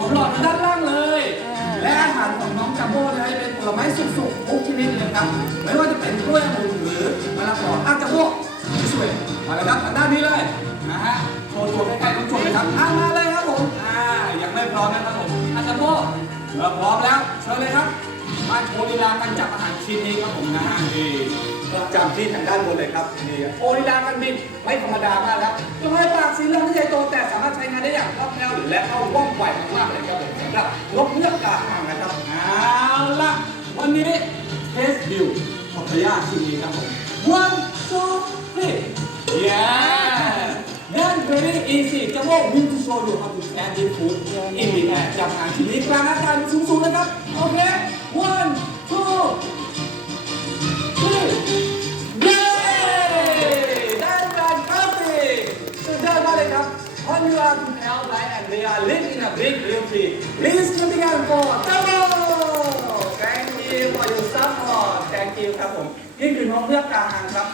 ของหลอดด้านล่างเลยและอาหารของน้องจัมโบ้นะเป็นผลไม้สุกๆทุกชนิดเลยครับไม่ว่าจะเป็นกล้วยองุ่นหรือมะละกอจัมโบ้ช่วยมาเลยครับทางด้านนี้เลยนะฮะโชว์ตัวใกล้ๆต้องชมเลยครับมาเลยครับผมยังไม่พร้อมนะครับผมจัมโบ้พร้อมแล้วเชิญเลยครับมาโชว์ลีลาการจับอาหารชิ้นนี้ครับผมนะฮะนี่จำที่ทางด้านบนเลยครับนี่โชว์ลีลาการบินไม่ธรรมดามากแล้วตัวให้ปากสีเหลืองที่ใหญ่โตแต่สามารถใช้งานได้อย่างคล่องแคล่วและเข้าว่องไวมากๆเลยครับผมสำหรับนกเงือกกาหางนะครับเอาล่ะวันนี้เทสบิวขอบพยาชิ้นนี้ครับผม one two three yeah that's very easy จะบอก will to show you how to catch this food in the air จับหางชิ้นนี้กลางอากาศสูงๆนะครับโอเค one two three that's fantastic สุดยอดมากเลยครับ when you are compelled by and they are live in a big real tree please give me a hand for Thank you for your support Thank you ครับผมนี่คือน้องเลือกกาหางครับ